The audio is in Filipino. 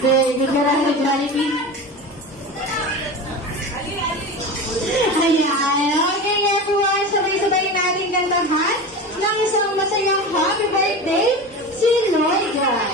Good ka Jollibee. Ayan. Okay, everyone. Sabay-sabay natin kantahan ng isang masayang happy birthday si Lloyda.